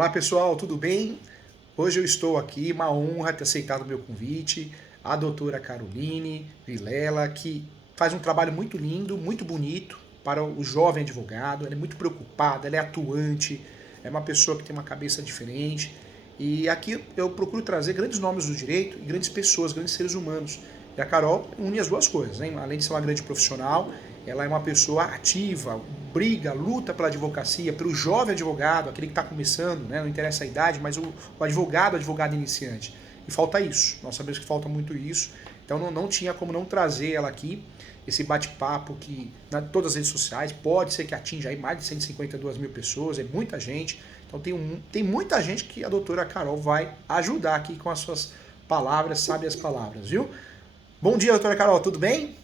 Olá pessoal, tudo bem? Hoje eu estou aqui, uma honra ter aceitado o meu convite, a doutora Caroline Vilela, que faz um trabalho muito lindo, muito bonito para o jovem advogado. Ela é muito preocupada, ela é atuante, é uma pessoa que tem uma cabeça diferente. E aqui eu procuro trazer grandes nomes do direito e grandes pessoas, grandes seres humanos. E a Carol une as duas coisas, hein? Além de ser uma grande profissional, ela é uma pessoa ativa, briga, luta pela advocacia, pelo jovem advogado, aquele que está começando, né? Não interessa a idade, mas o advogado iniciante. E falta isso, nós sabemos que falta muito isso, então não tinha como não trazer ela aqui, esse bate-papo que, em todas as redes sociais, pode ser que atinja aí mais de 152 mil pessoas, é muita gente, então tem muita gente que a doutora Carol vai ajudar aqui com as suas palavras, sábias palavras, viu? Bom dia, doutora Carol, tudo bem?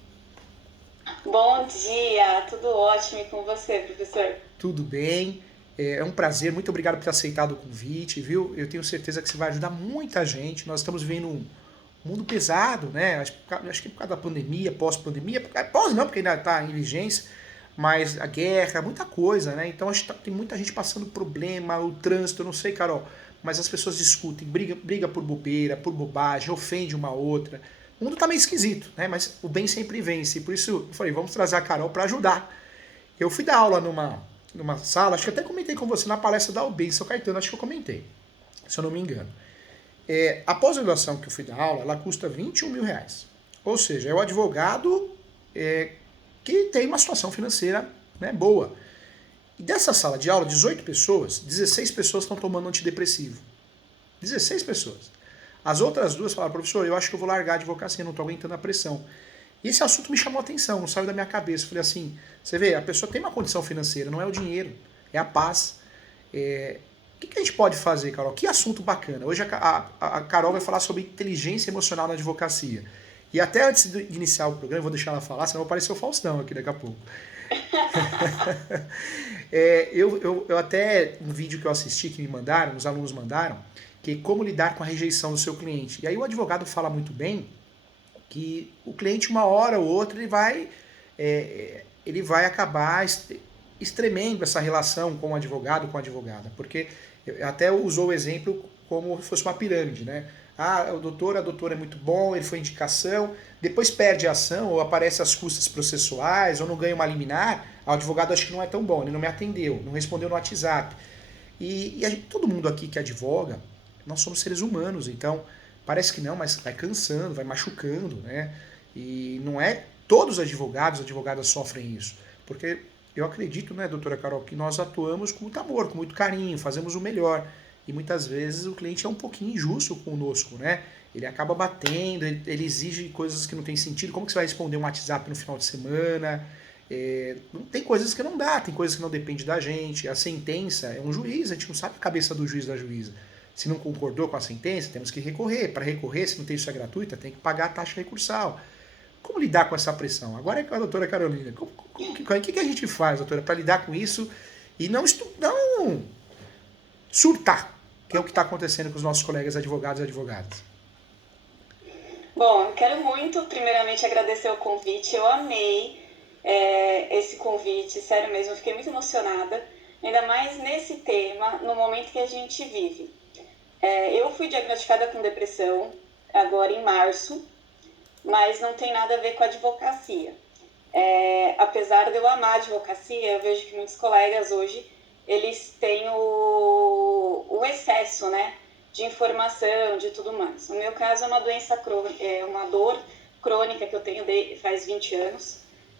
Bom dia, tudo ótimo e com você, professor? Tudo bem. É um prazer, muito obrigado por ter aceitado o convite, viu? Eu tenho certeza que você vai ajudar muita gente. Nós estamos vivendo um mundo pesado, né? Acho que por causa da pandemia, pós-pandemia, pós não, porque ainda está em vigência, mas a guerra, muita coisa, né? Então acho que tem muita gente passando problema, o trânsito, eu não sei, Carol, mas as pessoas discutem, briga por bobeira, por bobagem, ofende uma outra. O mundo tá meio esquisito, né? Mas o bem sempre vence. Por isso eu falei, vamos trazer a Carol para ajudar. Eu fui dar aula numa sala, acho que até comentei com você na palestra da UB em São Caetano, acho que eu comentei, se eu não me engano. A pós-graduação que eu fui dar aula, ela custa R$ 21 mil. Ou seja, é o advogado que tem uma situação financeira, né, boa. E dessa sala de aula, 18 pessoas, 16 pessoas estão tomando antidepressivo. 16 pessoas. As outras duas falaram, professor, eu acho que eu vou largar a advocacia, não estou aguentando a pressão. E esse assunto me chamou a atenção, não saiu da minha cabeça. Eu falei assim, você vê, a pessoa tem uma condição financeira, não é o dinheiro, é a paz. O que a gente pode fazer, Carol? Que assunto bacana. Hoje a Carol vai falar sobre inteligência emocional na advocacia. E até antes de iniciar o programa, eu vou deixar ela falar, senão vai aparecer o Faustão aqui daqui a pouco. Eu até, um vídeo que eu assisti, que me mandaram, os alunos mandaram, que é como lidar com a rejeição do seu cliente. E aí o advogado fala muito bem que o cliente, uma hora ou outra, ele vai acabar extremendo essa relação com o advogado, com a advogada. Porque até usou o exemplo como se fosse uma pirâmide, né? Ah, a doutora é muito bom, ele foi indicação, depois perde a ação, ou aparece as custas processuais, ou não ganha uma liminar, o advogado acha que não é tão bom, ele não me atendeu, não respondeu no WhatsApp. Todo mundo aqui que advoga, nós somos seres humanos, então parece que não, mas vai cansando, vai machucando, né? E não é todos os advogados, advogadas sofrem isso, porque eu acredito, né, doutora Carol, que nós atuamos com muito amor, com muito carinho, fazemos o melhor. E muitas vezes o cliente é um pouquinho injusto conosco, né? Ele acaba batendo, ele exige coisas que não tem sentido. Como que você vai responder um WhatsApp no final de semana? Tem coisas que não dá, tem coisas que não dependem da gente. A sentença é um juiz, a gente não sabe a cabeça do juiz da juíza. Se não concordou com a sentença, temos que recorrer. Para recorrer, se não tem isso é gratuita, tem que pagar a taxa recursal. Como lidar com essa pressão? Agora é com a doutora Carolina. O que a gente faz, doutora, para lidar com isso e não surtar, que é o que está acontecendo com os nossos colegas advogados e advogadas? Bom, eu quero muito, primeiramente, agradecer o convite. Eu amei esse convite, sério mesmo, eu fiquei muito emocionada, ainda mais nesse tema, no momento que a gente vive. Eu fui diagnosticada com depressão agora em março, mas não tem nada a ver com a advocacia. Apesar de eu amar a advocacia, eu vejo que muitos colegas hoje eles têm o excesso, né, de informação, de tudo mais. No meu caso é uma doença crônica, é uma dor crônica que eu tenho faz 20 anos,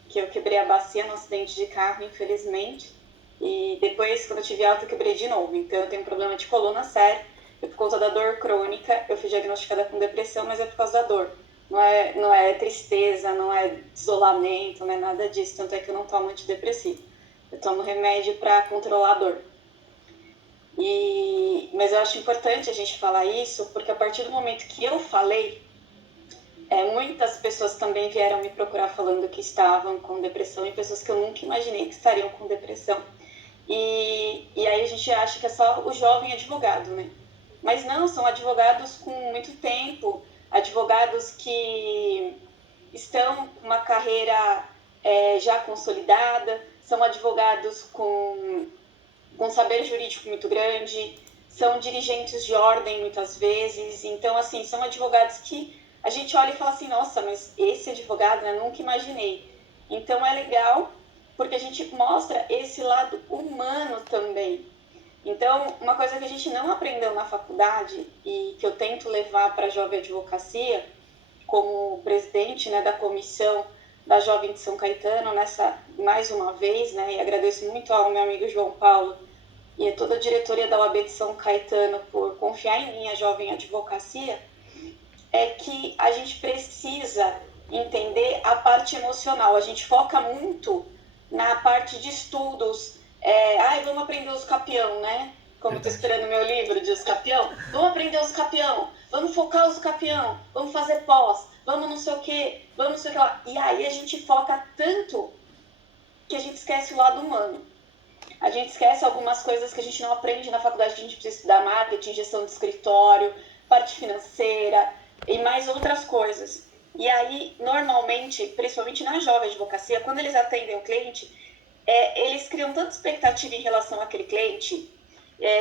que eu quebrei a bacia no acidente de carro, infelizmente, e depois, quando eu tive alta, eu quebrei de novo. Então eu tenho um problema de coluna sério, e por conta da dor crônica, eu fui diagnosticada com depressão, mas é por causa da dor. Não é tristeza, não é isolamento, não é nada disso. Tanto é que eu não tomo antidepressivo. Eu tomo remédio para controlar a dor. Mas eu acho importante a gente falar isso, porque a partir do momento que eu falei, muitas pessoas também vieram me procurar falando que estavam com depressão, e pessoas que eu nunca imaginei que estariam com depressão. E aí a gente acha que é só o jovem advogado, né? Mas não, são advogados com muito tempo, advogados que estão com uma carreira já consolidada, são advogados com saber jurídico muito grande, são dirigentes de ordem muitas vezes. Então, assim, são advogados que a gente olha e fala assim, nossa, mas esse advogado, né, nunca imaginei. Então é legal porque a gente mostra esse lado humano também. Então, uma coisa que a gente não aprendeu na faculdade e que eu tento levar para a Jovem Advocacia, como presidente, né, da comissão da Jovem de São Caetano, nessa mais uma vez, né, e agradeço muito ao meu amigo João Paulo e a toda a diretoria da OAB de São Caetano por confiar em mim, a Jovem Advocacia, é que a gente precisa entender a parte emocional. A gente foca muito na parte de estudos. Vamos aprender os capião, né? Como estou esperando meu livro de os capião. Vamos aprender os capião. Vamos focar os capião. Vamos fazer pós. Vamos não sei o quê. Vamos não sei o que lá. E aí a gente foca tanto que a gente esquece o lado humano. A gente esquece algumas coisas que a gente não aprende na faculdade, que a gente precisa estudar: marketing, gestão de escritório, parte financeira e mais outras coisas. E aí, normalmente, principalmente na Jovem Advocacia, quando eles atendem o cliente, eles criam tanta expectativa em relação àquele cliente,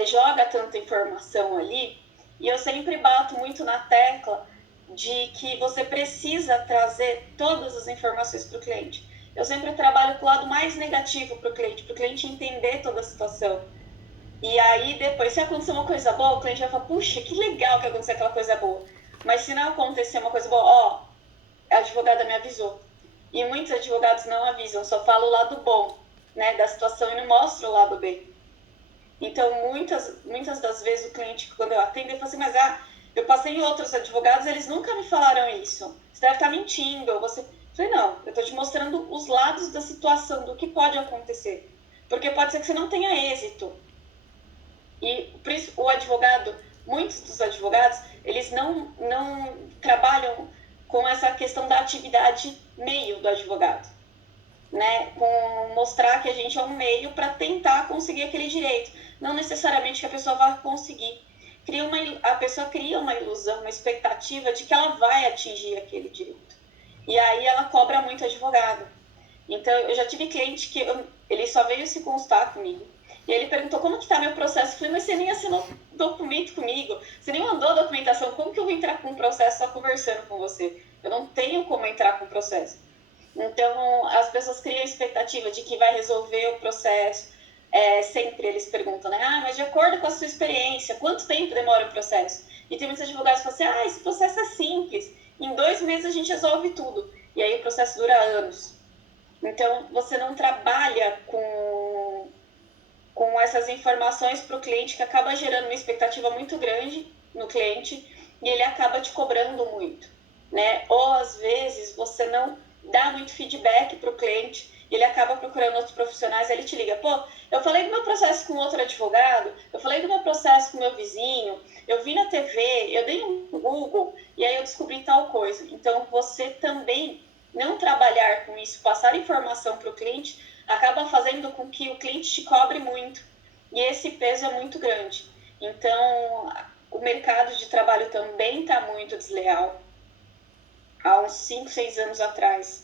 joga tanta informação ali, e eu sempre bato muito na tecla de que você precisa trazer todas as informações para o cliente. Eu sempre trabalho com o lado mais negativo para o cliente entender toda a situação. E aí, depois, se acontecer uma coisa boa, o cliente vai falar, puxa, que legal que aconteceu aquela coisa boa. Mas se não acontecer uma coisa boa, a advogada me avisou. E muitos advogados não avisam, só falam o lado bom, né, da situação e não mostram o lado B. Então, muitas das vezes o cliente, quando eu atendo, ele fala assim, mas eu passei em outros advogados, eles nunca me falaram isso. Você deve estar mentindo. Ou você... Eu falei, não, eu estou te mostrando os lados da situação, do que pode acontecer. Porque pode ser que você não tenha êxito. E o advogado, muitos dos advogados, eles não trabalham com essa questão da atividade meio do advogado, né? Com mostrar que a gente é um meio para tentar conseguir aquele direito. Não necessariamente que a pessoa vai conseguir. A pessoa cria uma ilusão, uma expectativa de que ela vai atingir aquele direito. E aí ela cobra muito advogado. Então, eu já tive cliente que ele só veio se constar comigo. E ele perguntou, como que tá meu processo? Eu falei, mas você nem assinou documento comigo, você nem mandou a documentação, como que eu vou entrar com um processo só conversando com você? Eu não tenho como entrar com o processo. Então, as pessoas criam a expectativa de que vai resolver o processo. Sempre eles perguntam, né? Mas de acordo com a sua experiência, quanto tempo demora o processo? E tem muitos advogados que falam assim, esse processo é simples, em 2 meses a gente resolve tudo. E aí o processo dura anos. Então, você não trabalha com essas informações para o cliente, que acaba gerando uma expectativa muito grande no cliente e ele acaba te cobrando muito, né? Ou, às vezes, você não dá muito feedback para o cliente e ele acaba procurando outros profissionais, aí ele te liga, pô, eu falei do meu processo com outro advogado, eu falei do meu processo com meu vizinho, eu vi na TV, eu dei um Google e aí eu descobri tal coisa. Então, você também não trabalhar com isso, passar informação para o cliente, acaba fazendo com que o cliente te cobre muito. E esse peso é muito grande. Então, o mercado de trabalho também está muito desleal. Há uns 5, 6 anos atrás,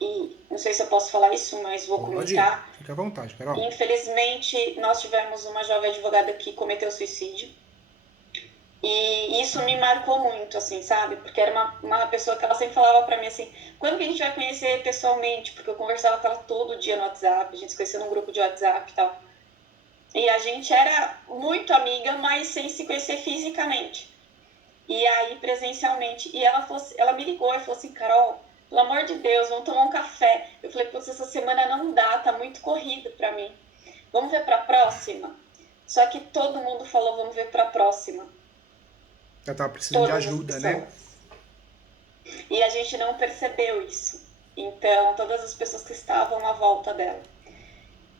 e não sei se eu posso falar isso, mas vou comentar. Fica à vontade, Carol. Infelizmente, nós tivemos uma jovem advogada que cometeu suicídio. E isso me marcou muito, assim, sabe? Porque era uma pessoa que ela sempre falava pra mim assim, quando que a gente vai conhecer pessoalmente? Porque eu conversava com ela todo dia no WhatsApp, a gente se conhecia num grupo de WhatsApp e tal. E a gente era muito amiga, mas sem se conhecer fisicamente. E aí, presencialmente. E ela me ligou e falou assim, Carol, pelo amor de Deus, vamos tomar um café. Eu falei, putz, essa semana não dá, tá muito corrido pra mim. Vamos ver pra próxima? Só que todo mundo falou, vamos ver pra próxima. Ela tava precisando de ajuda, né? E a gente não percebeu isso. Então, todas as pessoas que estavam à volta dela.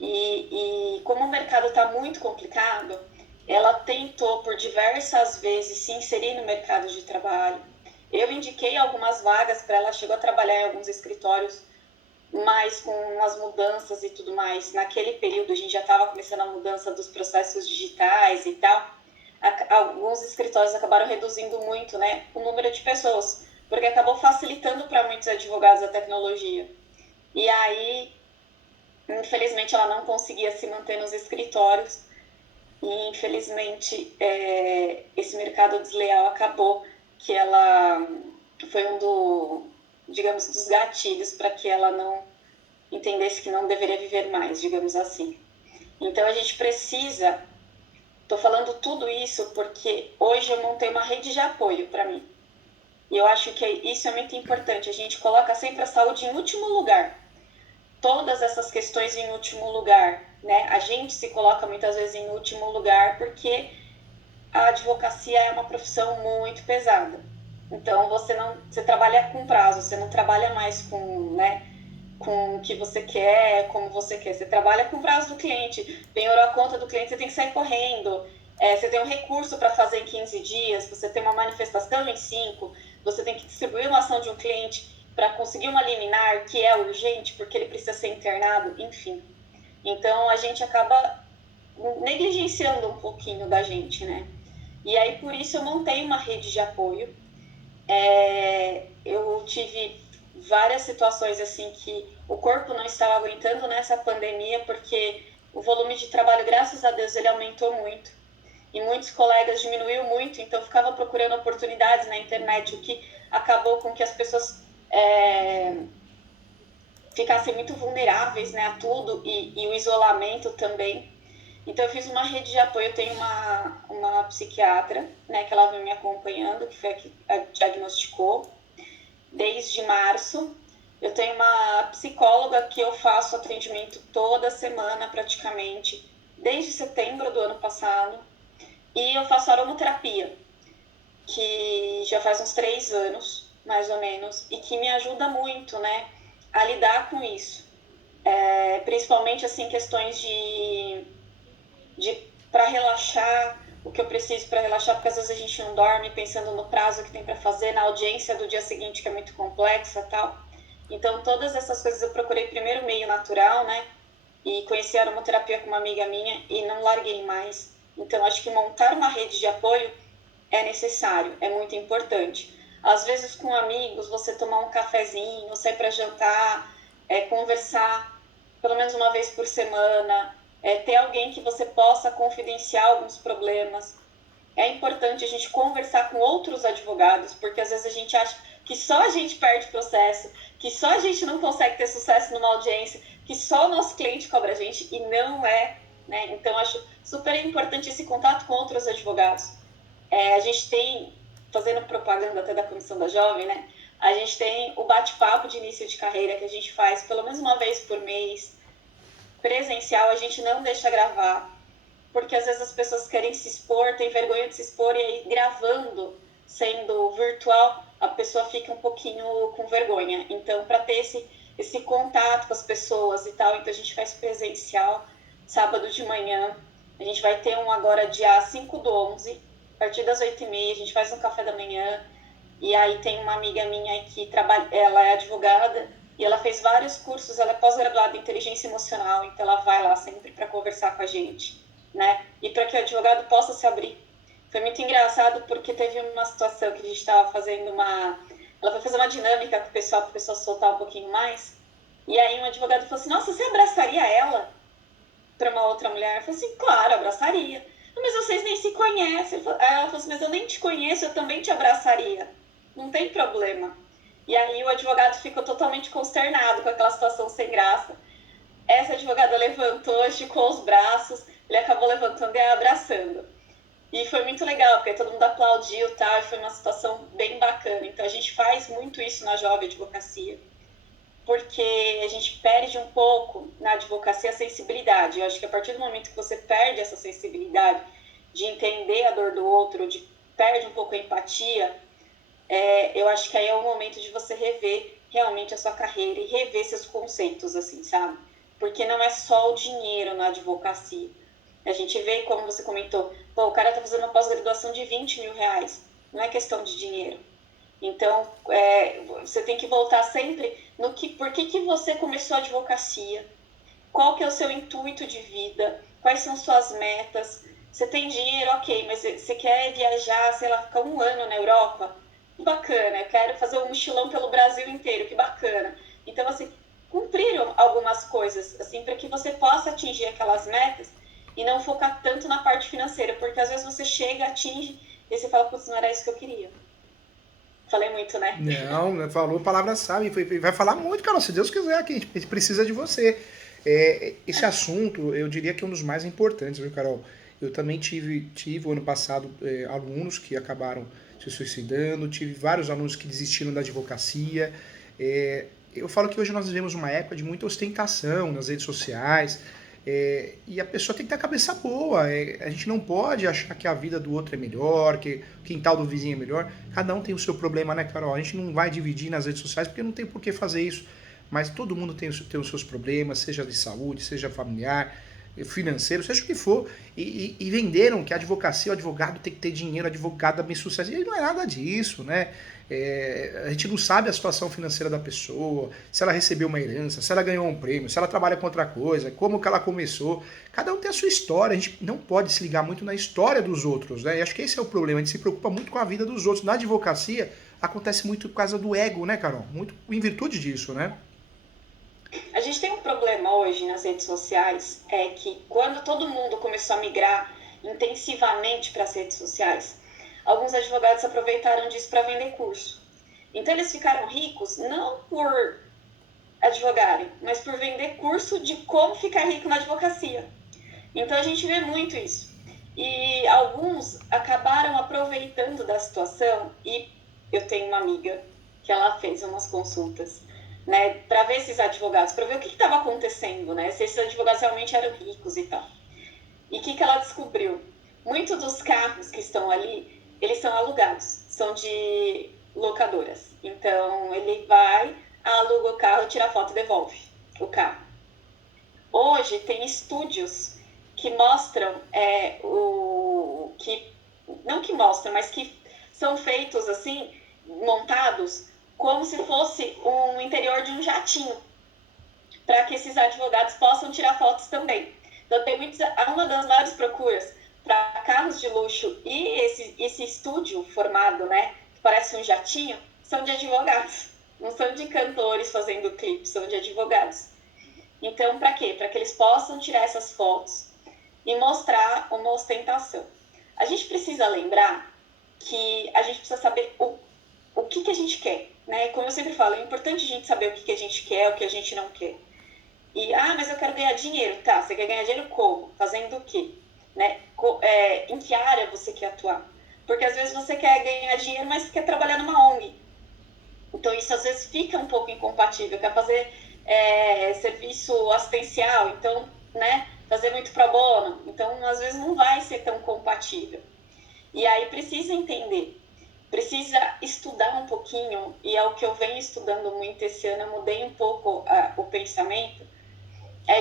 E como o mercado está muito complicado, ela tentou por diversas vezes se inserir no mercado de trabalho. Eu indiquei algumas vagas para ela, chegou a trabalhar em alguns escritórios, mas com as mudanças e tudo mais. Naquele período, a gente já estava começando a mudança dos processos digitais e tal. Alguns escritórios acabaram reduzindo muito, né, o número de pessoas, porque acabou facilitando para muitos advogados a tecnologia. E aí, infelizmente, ela não conseguia se manter nos escritórios e infelizmente esse mercado desleal acabou que ela foi digamos, dos gatilhos para que ela não entendesse que não deveria viver mais, digamos assim. Então a gente precisa, estou falando tudo isso porque hoje eu montei uma rede de apoio para mim. E eu acho que isso é muito importante, a gente coloca sempre a saúde em último lugar. Todas essas questões em último lugar, né? A gente se coloca muitas vezes em último lugar porque a advocacia é uma profissão muito pesada. Então você trabalha com prazo, você não trabalha mais com, né, com o que você quer, como você quer. Você trabalha com o prazo do cliente. Penhorou a conta do cliente, você tem que sair correndo. Você tem um recurso para fazer em 15 dias, você tem uma manifestação em 5, você tem que distribuir uma ação de um cliente para conseguir uma liminar que é urgente, porque ele precisa ser internado, enfim. Então a gente acaba negligenciando um pouquinho da gente, né? E aí por isso eu montei uma rede de apoio. Eu tive várias situações assim que o corpo não estava aguentando nessa pandemia, porque o volume de trabalho, graças a Deus, ele aumentou muito. E muitos colegas diminuiu muito, então ficava procurando oportunidades na internet, o que acabou com que as pessoas ficassem muito vulneráveis, né, a tudo, e o isolamento também. Então eu fiz uma rede de apoio, eu tenho uma psiquiatra, né, que ela vem me acompanhando, que foi a que diagnosticou desde março. Eu tenho uma psicóloga que eu faço atendimento toda semana praticamente, desde setembro do ano passado. E eu faço aromaterapia, que já faz uns 3 anos, mais ou menos, e que me ajuda muito, né, a lidar com isso. Principalmente, assim, questões de para relaxar, o que eu preciso para relaxar, porque às vezes a gente não dorme pensando no prazo que tem para fazer, na audiência do dia seguinte, que é muito complexa e tal. Então, todas essas coisas eu procurei primeiro meio natural, né? E conheci a aromaterapia com uma amiga minha e não larguei mais. Então, acho que montar uma rede de apoio é necessário, é muito importante. Às vezes, com amigos, você tomar um cafezinho, sair para jantar, conversar pelo menos uma vez por semana, ter alguém que você possa confidenciar alguns problemas. É importante a gente conversar com outros advogados, porque às vezes a gente acha que só a gente perde processo, que só a gente não consegue ter sucesso numa audiência, que só o nosso cliente cobra a gente, e não é, né? Então, acho super importante esse contato com outros advogados. A gente tem, fazendo propaganda até da Comissão da Jovem, né? A gente tem o bate-papo de início de carreira que a gente faz pelo menos uma vez por mês, presencial, a gente não deixa gravar, porque às vezes as pessoas querem se expor, tem vergonha de se expor, e aí gravando, sendo virtual, a pessoa fica um pouquinho com vergonha. Então, para ter esse contato com as pessoas e tal, então a gente faz presencial, sábado de manhã. A gente vai ter um agora dia 5/11, a partir das 8h30, a gente faz um café da manhã. E aí tem uma amiga minha que trabalha, ela é advogada, e ela fez vários cursos, ela é pós-graduada em inteligência emocional, então ela vai lá sempre para conversar com a gente, né? E para que o advogado possa se abrir. Foi muito engraçado porque teve uma situação que a gente estava fazendo ela foi fazer uma dinâmica com o pessoal, para o pessoal soltar um pouquinho mais. E aí um advogado falou assim: nossa, você abraçaria ela? Para uma outra mulher? Eu falei assim: claro, abraçaria. Mas vocês nem se conhecem. Ela falou assim: mas eu nem te conheço, eu também te abraçaria. Não tem problema. E aí o advogado ficou totalmente consternado com aquela situação sem graça. Essa advogada levantou, esticou os braços, ele acabou levantando e abraçando. E foi muito legal, porque todo mundo aplaudiu, tá? E foi uma situação bem bacana. Então a gente faz muito isso na Jovem Advocacia, porque a gente perde um pouco na advocacia a sensibilidade. Eu acho que a partir do momento que você perde essa sensibilidade de entender a dor do outro, perde um pouco a empatia, eu acho que aí é o momento de você rever realmente a sua carreira e rever seus conceitos, assim, sabe? Porque não é só o dinheiro na advocacia. A gente vê, como você comentou, pô, o cara tá fazendo uma pós-graduação de 20 mil reais. Não é questão de dinheiro. Então, você tem que voltar sempre no por que você começou a advocacia, qual que é o seu intuito de vida, quais são suas metas. Você tem dinheiro, ok, mas você quer viajar, sei lá, ficar 1 ano na Europa? Que bacana, eu quero fazer um mochilão pelo Brasil inteiro, que bacana. Então, assim, cumprir algumas coisas, assim, para que você possa atingir aquelas metas e não focar tanto na parte financeira, porque às vezes você chega, atinge, e você fala, putz, não era isso que eu queria. Falei muito, né? Não, falou palavra sábia, vai falar muito, Carol, se Deus quiser, que a gente precisa de você. Esse assunto, eu diria que é um dos mais importantes, viu, Carol? Eu também tive o ano passado alunos que acabaram se suicidando, tive vários alunos que desistiram da advocacia. Eu falo que hoje nós vivemos uma época de muita ostentação nas redes sociais, e a pessoa tem que ter a cabeça boa. A gente não pode achar que a vida do outro é melhor, que o quintal do vizinho é melhor. Cada um tem o seu problema, né, Carol? A gente não vai dividir nas redes sociais porque não tem por que fazer isso. Mas todo mundo tem os seus problemas, seja de saúde, seja familiar, financeiro, seja o que for. E venderam que a advocacia, o advogado tem que ter dinheiro, o advogado bem sucesso. E não é nada disso, né? A gente não sabe a situação financeira da pessoa, se ela recebeu uma herança, se ela ganhou um prêmio, se ela trabalha com outra coisa, como que ela começou. Cada um tem a sua história, a gente não pode se ligar muito na história dos outros, né? E acho que esse é o problema, a gente se preocupa muito com a vida dos outros. Na advocacia, acontece muito por causa do ego, né, Carol? Muito em virtude disso, né? A gente tem um problema hoje nas redes sociais, é que quando todo mundo começou a migrar intensivamente para as redes sociais, alguns advogados aproveitaram disso para vender curso. Então eles ficaram ricos não por advogarem, mas por vender curso de como ficar rico na advocacia. Então a gente vê muito isso. E alguns acabaram aproveitando da situação, e eu tenho uma amiga que ela fez umas consultas, né, para ver esses advogados, para ver o que estava acontecendo, né, se esses advogados realmente eram ricos e tal. E o que ela descobriu? Muitos dos carros que estão ali, eles são alugados, são de locadoras. Então ele vai, aluga o carro, tira a foto e devolve o carro. Hoje tem estúdios que mostram não que mostram, mas que são feitos assim, montados como se fosse um interior de um jatinho, para que esses advogados possam tirar fotos também. Então tem uma das maiores procuras para carros de luxo e esse estúdio formado, né, que parece um jatinho, são de advogados. Não são de cantores fazendo clipes, são de advogados. Então, para quê? Para que eles possam tirar essas fotos e mostrar uma ostentação. A gente precisa lembrar que a gente precisa saber o que a gente quer, né? Como eu sempre falo, é importante a gente saber o que a gente quer, o que a gente não quer. E, mas eu quero ganhar dinheiro. Tá, você quer ganhar dinheiro como? Fazendo o quê? Né? Em que área você quer atuar? Porque às vezes você quer ganhar dinheiro, mas quer trabalhar numa ONG. Então isso às vezes fica um pouco incompatível. Quer fazer serviço assistencial, então, né, fazer muito pro bono. Então, às vezes não vai ser tão compatível. E aí precisa entender, precisa estudar um pouquinho, e é o que eu venho estudando muito esse ano, eu mudei um pouco o pensamento,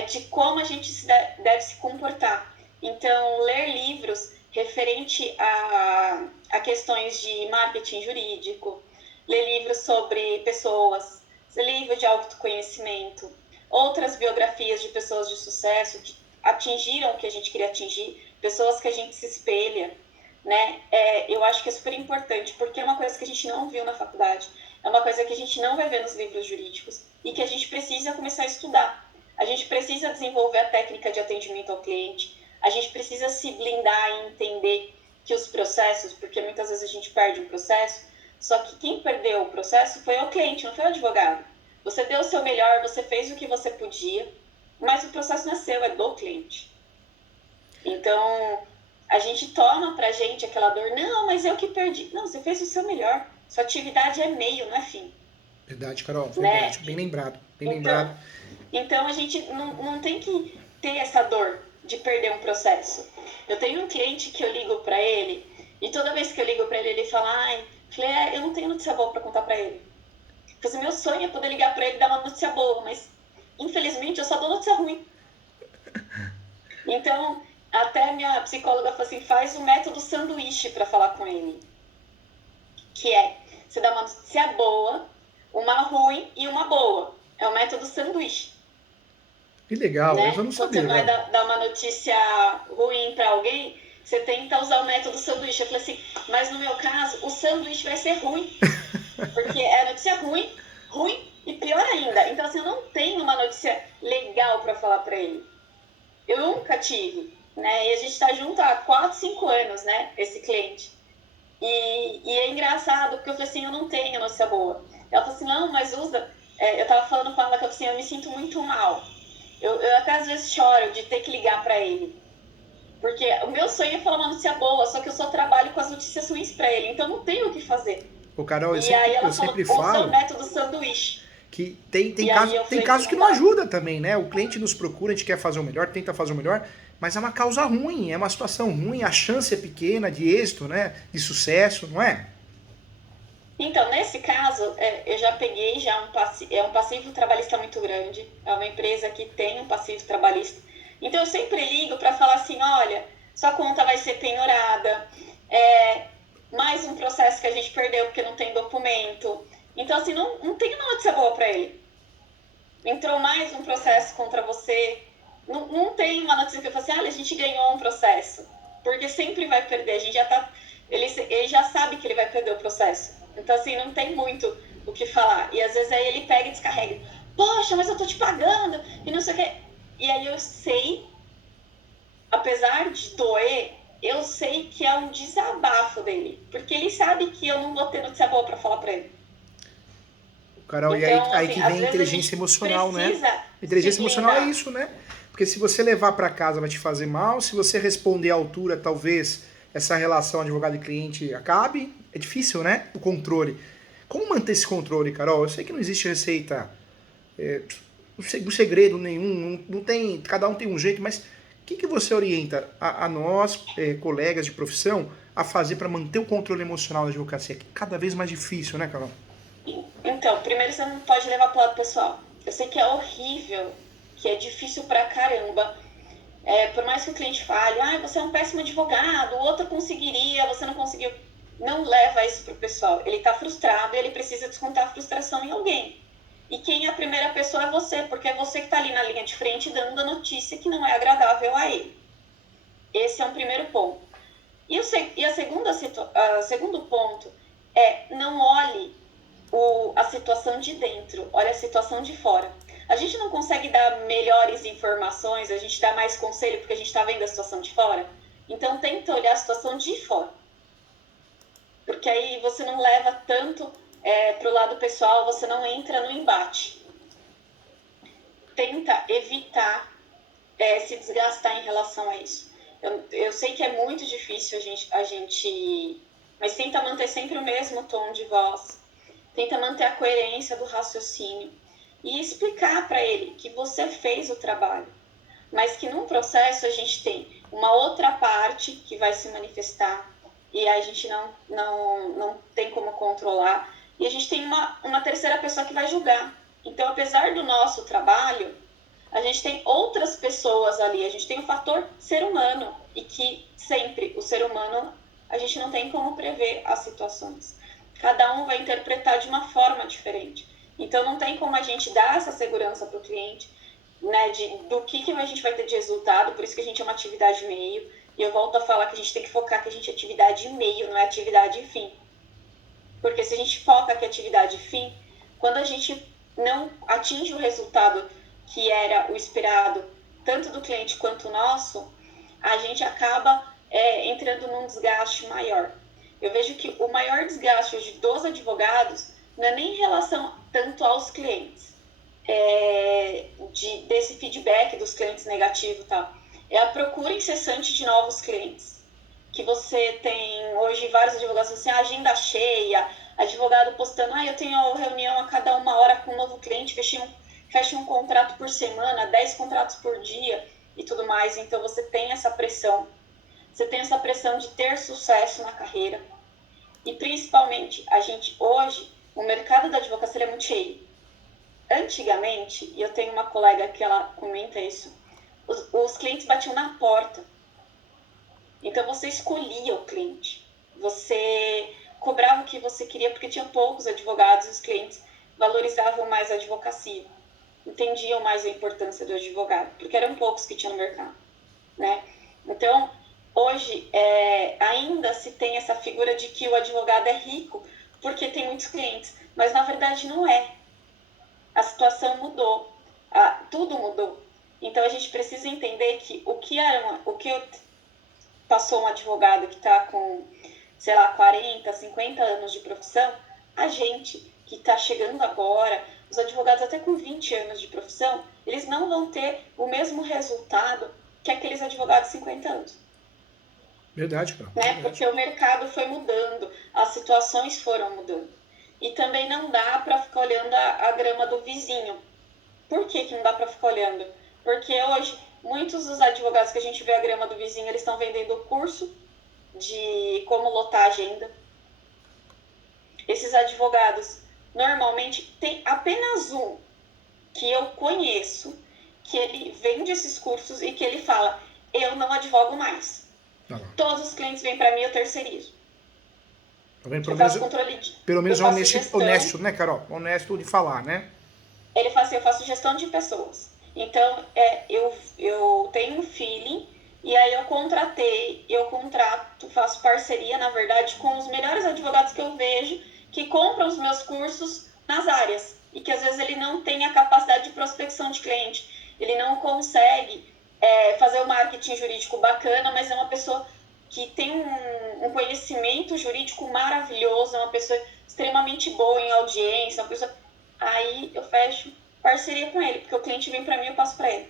de como a gente deve se comportar. Então, ler livros referente a questões de marketing jurídico, ler livros sobre pessoas, livro de autoconhecimento, outras biografias de pessoas de sucesso que atingiram o que a gente queria atingir, pessoas que a gente se espelha, né? Eu acho que é super importante, porque é uma coisa que a gente não viu na faculdade, é uma coisa que a gente não vai ver nos livros jurídicos e que a gente precisa começar a estudar. A gente precisa desenvolver a técnica de atendimento ao cliente, a gente precisa se blindar e entender que os processos, porque muitas vezes a gente perde um processo, só que quem perdeu o processo foi o cliente, não foi o advogado. Você deu o seu melhor, você fez o que você podia, mas o processo não é seu, é do cliente. Então, a gente toma pra gente aquela dor, não, mas eu que perdi. Não, você fez o seu melhor. Sua atividade é meio, não é fim. Verdade, Carol, verdade. Né? Bem lembrado, bem lembrado. Então, a gente não tem que ter essa dor de perder um processo. Eu tenho um cliente que eu ligo pra ele, e toda vez que eu ligo pra ele, ele fala, falei, eu não tenho notícia boa pra contar pra ele. Porque meu sonho é poder ligar pra ele e dar uma notícia boa, mas infelizmente eu só dou notícia ruim. Então, até minha psicóloga falou assim, faz o método sanduíche pra falar com ele. Que você dá uma notícia boa, uma ruim e uma boa. É o método sanduíche. Que legal, né? Eu não sabia. Quando você vai dar uma notícia ruim pra alguém, você tenta usar o método sanduíche. Eu falei assim, mas no meu caso, o sanduíche vai ser ruim. Porque é notícia ruim e pior ainda. Então, assim, eu não tenho uma notícia legal pra falar pra ele. Eu nunca tive. né? E a gente está junto há 4, 5 anos, né? Esse cliente. E é engraçado, porque eu falei assim, eu não tenho notícia boa. Ela falou assim, não, mas usa... eu tava falando com ela que eu falei assim, eu me sinto muito mal. Eu até às vezes choro de ter que ligar para ele. Porque o meu sonho é falar uma notícia boa, só que eu só trabalho com as notícias ruins para ele, então não tenho o que fazer. Ô, Carol, E aí eu ela falou, sempre usa o falo método sanduíche. que E aí eu tem falei que casos que não não dá. ajuda também, né? O cliente nos procura, a gente quer fazer o melhor, tenta fazer o melhor, mas é uma causa ruim, é uma situação ruim, a chance é pequena de êxito, né? De sucesso, não é? Então, nesse caso, eu já peguei um passivo trabalhista muito grande. É uma empresa que tem um passivo trabalhista. Então, eu sempre ligo para falar assim, olha, sua conta vai ser penhorada, mais um processo que a gente perdeu porque não tem documento. Então, assim, não tem uma notícia boa para ele. Entrou mais um processo contra você. Não tem uma notícia que eu falo assim, olha, a gente ganhou um processo. Porque sempre vai perder. A gente já tá... Ele já sabe que ele vai perder o processo. Então, assim, não tem muito o que falar. E às vezes aí ele pega e descarrega. Poxa, mas eu tô te pagando. E não sei o quê. E aí eu sei, apesar de doer, eu sei que é um desabafo dele. Porque ele sabe que eu não vou ter notícia boa pra falar pra ele. Carol, e Então, aí assim, que às vem a vezes a inteligência gente emocional, né? precisa A se inteligência emocional é blindar. isso, né? Porque se você levar para casa vai te fazer mal, se você responder à altura, talvez essa relação advogado e cliente acabe. É difícil, né? O controle. Como manter esse controle, Carol? Eu sei que não existe receita, um segredo nenhum, não tem, cada um tem um jeito, mas o que você orienta a nós, colegas de profissão, a fazer para manter o controle emocional da advocacia? Que é cada vez mais difícil, né, Carol? Então, primeiro você não pode levar pro lado pessoal. Eu sei que é horrível, que é difícil pra caramba. Por mais que o cliente fale, você é um péssimo advogado, o outro conseguiria, você não conseguiu. Não leva isso pro pessoal. Ele tá frustrado e ele precisa descontar a frustração em alguém. E quem é a primeira pessoa é você, porque é você que tá ali na linha de frente dando a notícia que não é agradável a ele. Esse é um primeiro ponto. E a segundo ponto é não olhe a situação de dentro, olha a situação de fora. A gente não consegue dar melhores informações, a gente dá mais conselho porque a gente está vendo a situação de fora. Então tenta olhar a situação de fora. Porque aí você não leva tanto para o lado pessoal, você não entra no embate. Tenta evitar se desgastar em relação a isso. Eu sei que é muito difícil a gente, mas tenta manter sempre o mesmo tom de voz, tenta manter a coerência do raciocínio e explicar para ele que você fez o trabalho, mas que num processo a gente tem uma outra parte que vai se manifestar e a gente não tem como controlar, e a gente tem uma terceira pessoa que vai julgar. Então, apesar do nosso trabalho, a gente tem outras pessoas ali, a gente tem o fator ser humano, e que sempre o ser humano, a gente não tem como prever as situações. Cada um vai interpretar de uma forma diferente. Então não tem como a gente dar essa segurança para o cliente, né, do que a gente vai ter de resultado, por isso que a gente é uma atividade meio, e eu volto a falar que a gente tem que focar que a gente é atividade meio, não é atividade fim. Porque se a gente foca que é atividade fim, quando a gente não atinge o resultado que era o esperado, tanto do cliente quanto nosso, a gente acaba entrando num desgaste maior. Eu vejo que o maior desgaste hoje dos advogados não é nem em relação tanto aos clientes, desse feedback dos clientes negativo e tal, é a procura incessante de novos clientes. Que você tem hoje vários advogados assim, agenda cheia, advogado postando, eu tenho reunião a cada 1 hora com um novo cliente, feche um contrato por semana, 10 contratos por dia e tudo mais. Então você tem essa pressão. Você tem essa pressão de ter sucesso na carreira. E principalmente, a gente hoje, o mercado da advocacia é muito cheio. Antigamente, e eu tenho uma colega que ela comenta isso, os clientes batiam na porta. Então você escolhia o cliente. Você cobrava o que você queria porque tinha poucos advogados e os clientes valorizavam mais a advocacia. Entendiam mais a importância do advogado, porque eram poucos que tinham no mercado, né? Então, hoje, ainda se tem essa figura de que o advogado é rico porque tem muitos clientes, mas na verdade não é. A situação mudou, tudo mudou. Então a gente precisa entender que o que passou um advogado que está com, sei lá, 40, 50 anos de profissão, a gente que está chegando agora, os advogados até com 20 anos de profissão, eles não vão ter o mesmo resultado que aqueles advogados de 50 anos. Verdade, cara. Né? Verdade. Porque o mercado foi mudando, as situações foram mudando. E também não dá para ficar olhando a grama do vizinho. Por que não dá para ficar olhando? Porque hoje, muitos dos advogados que a gente vê a grama do vizinho, eles estão vendendo o curso de como lotar a agenda. Esses advogados, normalmente, tem apenas um que eu conheço, que ele vende esses cursos e que ele fala, eu não advogo mais. Todos os clientes vêm para mim, eu terceirizo. Tá vendo? Eu faço controle Pelo menos eu faço gestão, honesto, né, Carol? Honesto de falar, né? Ele fala assim, eu faço gestão de pessoas. Então, eu tenho um feeling e aí eu contrato, faço parceria, na verdade, com os melhores advogados que eu vejo que compram os meus cursos nas áreas e que às vezes ele não tem a capacidade de prospecção de cliente, ele não consegue fazer o marketing jurídico bacana, mas é uma pessoa que tem um conhecimento jurídico maravilhoso, é uma pessoa extremamente boa em audiência, uma pessoa... Aí eu fecho parceria com ele, porque o cliente vem para mim, eu passo para ele.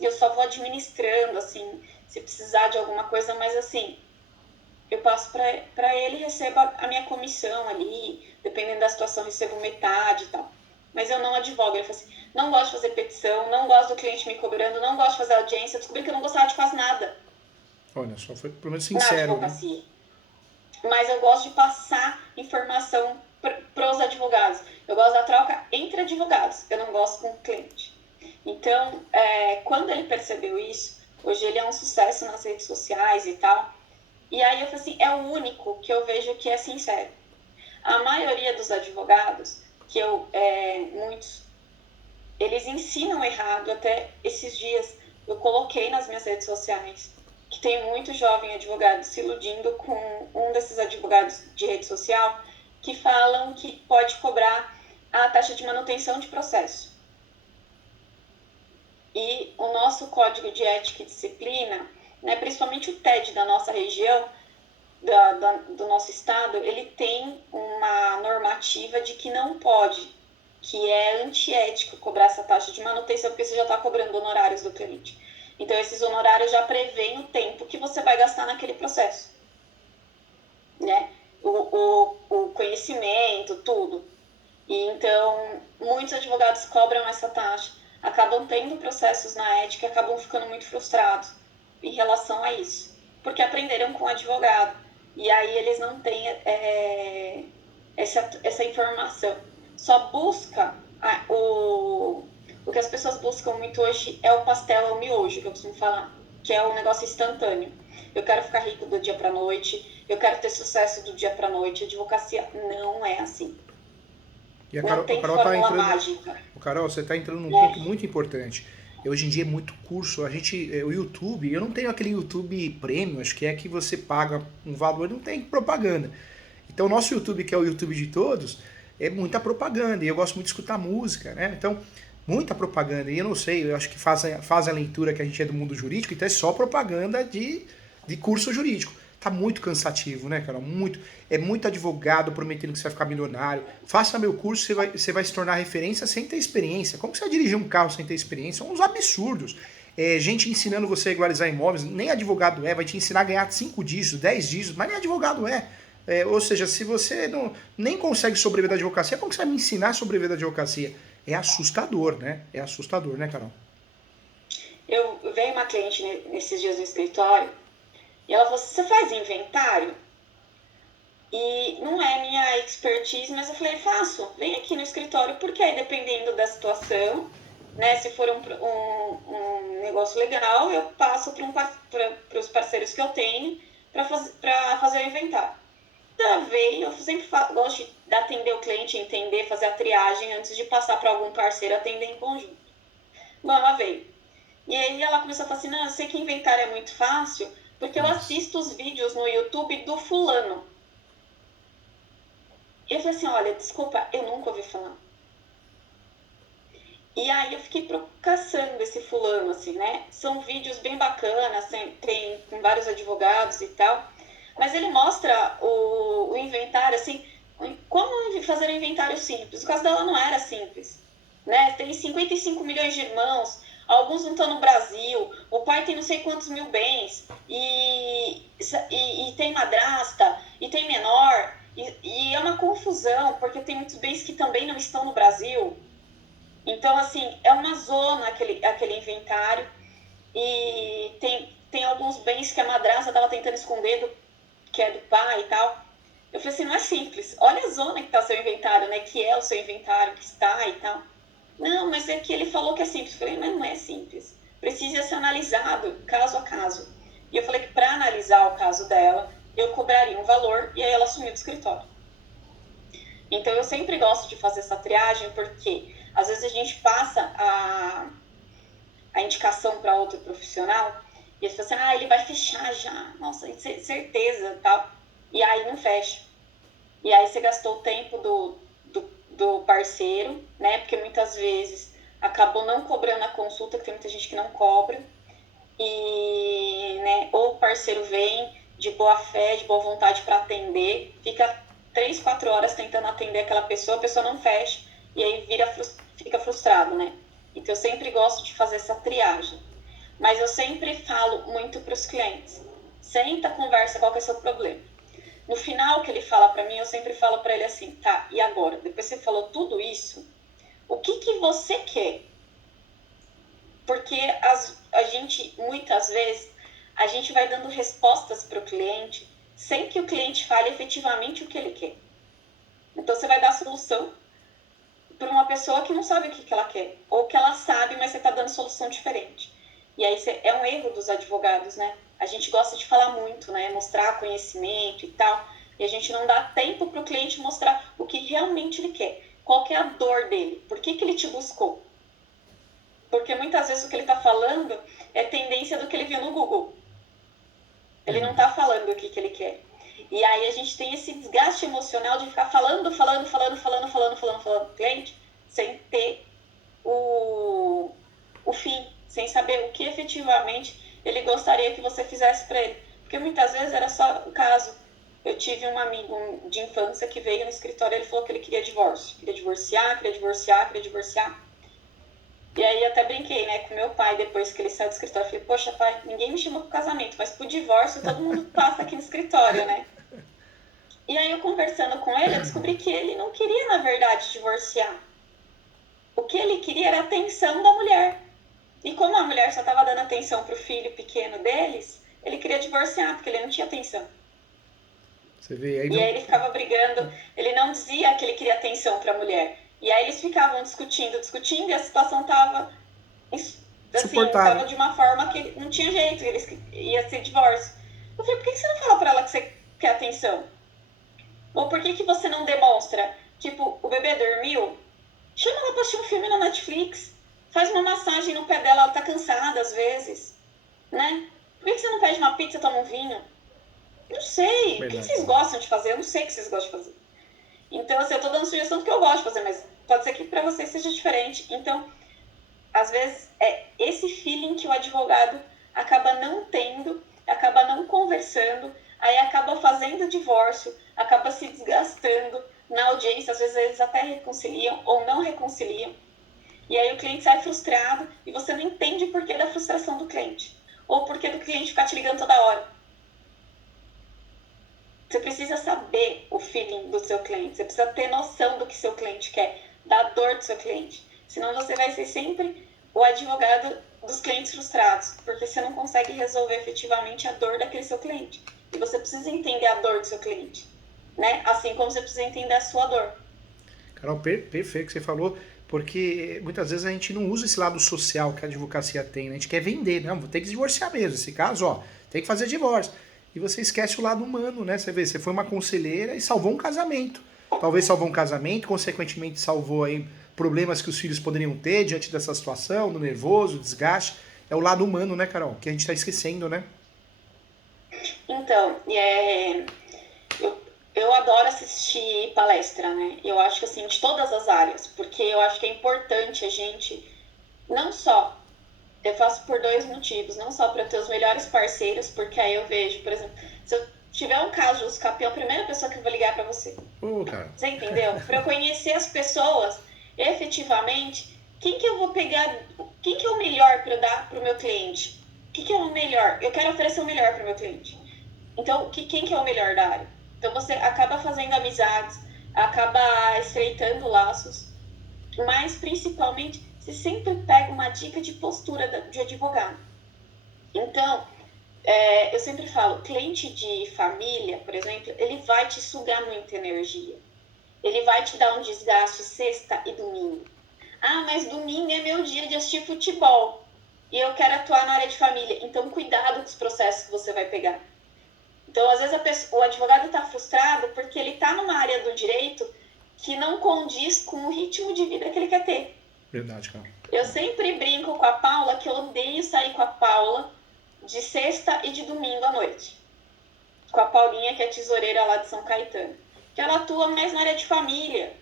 Eu só vou administrando, assim, se precisar de alguma coisa, mas assim, eu passo para ele e recebo a minha comissão ali, dependendo da situação, recebo metade e tal. Mas eu não advogo. Ele fala assim, não gosto de fazer petição, não gosto do cliente me cobrando, não gosto de fazer audiência, eu descobri que eu não gostava de quase nada. Olha, só foi pelo menos Na sincero, né? advocacia. Mas eu gosto de passar informação para os advogados. Eu gosto da troca entre advogados, eu não gosto com o cliente. Então, quando ele percebeu isso, hoje ele é um sucesso nas redes sociais e tal. E aí eu falei assim, é o único que eu vejo que é sincero. A maioria dos advogados, muitos, eles ensinam errado. Até esses dias eu coloquei nas minhas redes sociais que tem muito jovem advogado se iludindo com um desses advogados de rede social que falam que pode cobrar a taxa de manutenção de processo. E o nosso Código de Ética e Disciplina, né, principalmente o TED da nossa região, do nosso estado, ele tem uma normativa de que não pode, que é antiético cobrar essa taxa de manutenção, porque você já está cobrando honorários do cliente. Então, esses honorários já prevêem o tempo que você vai gastar naquele processo. Né? O conhecimento, tudo. E então, muitos advogados cobram essa taxa, acabam tendo processos na ética e acabam ficando muito frustrados em relação a isso, porque aprenderam com o advogado. E aí eles não têm essa informação. Só busca o que as pessoas buscam muito hoje é o pastel, é o miojo, que eu costumo falar, que é um negócio instantâneo. Eu quero ficar rico do dia para noite, eu quero ter sucesso do dia para noite. A advocacia não é assim. E Não tem Carol tá fórmula entrando. mágica. Carol, você está entrando num ponto muito importante. Hoje em dia é muito curso. O YouTube, eu não tenho aquele YouTube Premium, acho que é que você paga um valor, não tem propaganda. Então o nosso YouTube, que é o YouTube de todos, é muita propaganda. E eu gosto muito de escutar música, né? Então, muita propaganda. E eu não sei, eu acho que faz a leitura que a gente é do mundo jurídico, então é só propaganda de curso jurídico. Tá muito cansativo, né, Carol? É muito advogado prometendo que você vai ficar milionário. Faça meu curso, você vai se tornar referência sem ter experiência. Como que você vai dirigir um carro sem ter experiência? São uns absurdos. Gente ensinando você a igualizar imóveis, nem advogado vai te ensinar a ganhar 5 dígitos, 10 dígitos, mas nem advogado ou seja, se você nem consegue sobreviver da advocacia, como que você vai me ensinar a sobreviver da advocacia? É assustador, né? É assustador, né, Carol? Eu veio uma cliente nesses dias no escritório e ela falou, você faz inventário? E não é minha expertise, mas eu falei, faço, vem aqui no escritório, porque aí dependendo da situação, né, se for um negócio legal, eu passo para os parceiros que eu tenho para fazer o inventário. Então, eu sempre gosto de atender o cliente, entender, fazer a triagem antes de passar para algum parceiro atender em conjunto. Bom, ela veio. E aí ela começou a falar assim, não, eu sei que inventário é muito fácil, porque eu assisto os vídeos no YouTube do fulano. E eu falei assim, olha, desculpa, eu nunca ouvi falar. E aí eu fiquei caçando esse fulano, assim, né? São vídeos bem bacanas, tem com vários advogados e tal. Mas ele mostra o inventário, assim, como fazer um inventário simples. O caso dela não era simples, né? Tem 55 milhões de irmãos, alguns não estão no Brasil, o pai tem não sei quantos mil bens, e tem madrasta, e tem menor, e é uma confusão, porque tem muitos bens que também não estão no Brasil. Então, assim, é uma zona aquele inventário, e tem alguns bens que a madrasta estava tentando esconder, que é do pai e tal. Eu falei assim, não é simples. Olha a zona que está o seu inventário, né? Que é o seu inventário que está e tal. Não, mas é que ele falou que é simples. Eu falei, mas não é simples. Precisa ser analisado caso a caso. E eu falei que para analisar o caso dela, eu cobraria um valor e aí ela assumiu do escritório. Então eu sempre gosto de fazer essa triagem porque às vezes a gente passa a indicação para outro profissional e eles falam assim, ele vai fechar já, nossa, certeza, tal. E aí não fecha. E aí você gastou o tempo do parceiro, né? Porque muitas vezes acabou não cobrando a consulta, que tem muita gente que não cobra. E, né, ou o parceiro vem de boa fé, de boa vontade para atender, fica 3, 4 horas tentando atender aquela pessoa, a pessoa não fecha, e aí fica frustrado, né? Então eu sempre gosto de fazer essa triagem. Mas eu sempre falo muito para os clientes. Senta, conversa, qual que é o seu problema? No final que ele fala para mim, eu sempre falo para ele assim, tá, e agora? Depois você falou tudo isso, o que você quer? Porque a gente, muitas vezes, a gente vai dando respostas para o cliente sem que o cliente fale efetivamente o que ele quer. Então você vai dar a solução para uma pessoa que não sabe o que ela quer, ou que ela sabe, mas você está dando solução diferente. E aí é um erro dos advogados, né? A gente gosta de falar muito, né? Mostrar conhecimento e tal, e a gente não dá tempo para o cliente mostrar o que realmente ele quer. Qual que é a dor dele? Por que ele te buscou? Porque muitas vezes o que ele está falando é tendência do que ele viu no Google. Ele não está falando o que ele quer. E aí a gente tem esse desgaste emocional de ficar falando com o cliente, sem ter o fim, sem saber o que efetivamente ele gostaria que você fizesse para ele. Porque muitas vezes era só o caso. Eu tive um amigo de infância que veio no escritório e ele falou que ele queria divórcio. Queria divorciar. E aí até brinquei, né, com meu pai depois que ele saiu do escritório. Eu falei, poxa, pai, ninguém me chamou pro casamento, mas pro divórcio todo mundo passa aqui no escritório, né? E aí eu conversando com ele, eu descobri que ele não queria, na verdade, divorciar. O que ele queria era a atenção da mulher. E como a mulher só estava dando atenção pro filho pequeno deles, ele queria divorciar, porque ele não tinha atenção. Você vê, aí E não... aí ele ficava brigando, ele não dizia que ele queria atenção para a mulher. E aí eles ficavam discutindo, e a situação tava assim, Suportável. tava de uma forma que não tinha jeito, eles ia ser divórcio. Eu falei, por que você não fala para ela que você quer atenção? Ou por que você não demonstra? Tipo, o bebê dormiu, chama ela pra assistir um filme na Netflix, faz uma massagem no pé dela, ela tá cansada às vezes, né? Por que você não pede uma pizza, toma um vinho? Não sei. O que Verdade. vocês gostam de fazer? Eu não sei o que vocês gostam de fazer. Então, assim, eu tô dando sugestão do que eu gosto de fazer, mas pode ser que pra vocês seja diferente. Então, às vezes, é esse feeling que o advogado acaba não tendo, acaba não conversando, aí acaba fazendo divórcio, acaba se desgastando na audiência, às vezes eles até reconciliam ou não reconciliam, e aí o cliente sai frustrado e você não entende o porquê da frustração do cliente, ou o porquê do cliente ficar te ligando toda hora. Você precisa saber o feeling do seu cliente, você precisa ter noção do que seu cliente quer, da dor do seu cliente. Senão você vai ser sempre o advogado dos clientes frustrados, porque você não consegue resolver efetivamente a dor daquele seu cliente. E você precisa entender a dor do seu cliente, né? Assim como você precisa entender a sua dor. Carol, perfeito que você falou, porque muitas vezes a gente não usa esse lado social que a advocacia tem, né? A gente quer vender, não, vou ter que se divorciar mesmo, esse caso, ó, tem que fazer divórcio. E você esquece o lado humano, né? Você vê, você foi uma conselheira e salvou um casamento. Talvez salvou um casamento, consequentemente salvou aí problemas que os filhos poderiam ter diante dessa situação, do nervoso, do desgaste. É o lado humano, né, Carol? Que a gente tá esquecendo, né? Então, Eu adoro assistir palestra, né? Eu acho que assim, de todas as áreas, porque eu acho que é importante a gente não só, eu faço por dois motivos, não só para ter os melhores parceiros, porque aí eu vejo, por exemplo, se eu tiver um caso de escape, é a primeira pessoa que eu vou ligar para você. Cara. Você entendeu? Para eu conhecer as pessoas efetivamente, quem que eu vou pegar, quem que é o melhor para dar para o meu cliente? O que é o melhor? Eu quero oferecer o melhor para o meu cliente. Então, quem que é o melhor da área? Então, você acaba fazendo amizades, acaba estreitando laços, mas, principalmente, você sempre pega uma dica de postura de advogado. Então, eu sempre falo, cliente de família, por exemplo, ele vai te sugar muita energia. Ele vai te dar um desgaste sexta e domingo. Ah, mas domingo é meu dia de assistir futebol e eu quero atuar na área de família. Então, cuidado com os processos que você vai pegar. Então, às vezes, o advogado está frustrado porque ele está numa área do direito que não condiz com o ritmo de vida que ele quer ter. Verdade, cara. Eu sempre brinco com a Paula que eu odeio sair com a Paula de sexta e de domingo à noite. Com a Paulinha, que é tesoureira lá de São Caetano. Que ela atua mais na área de família.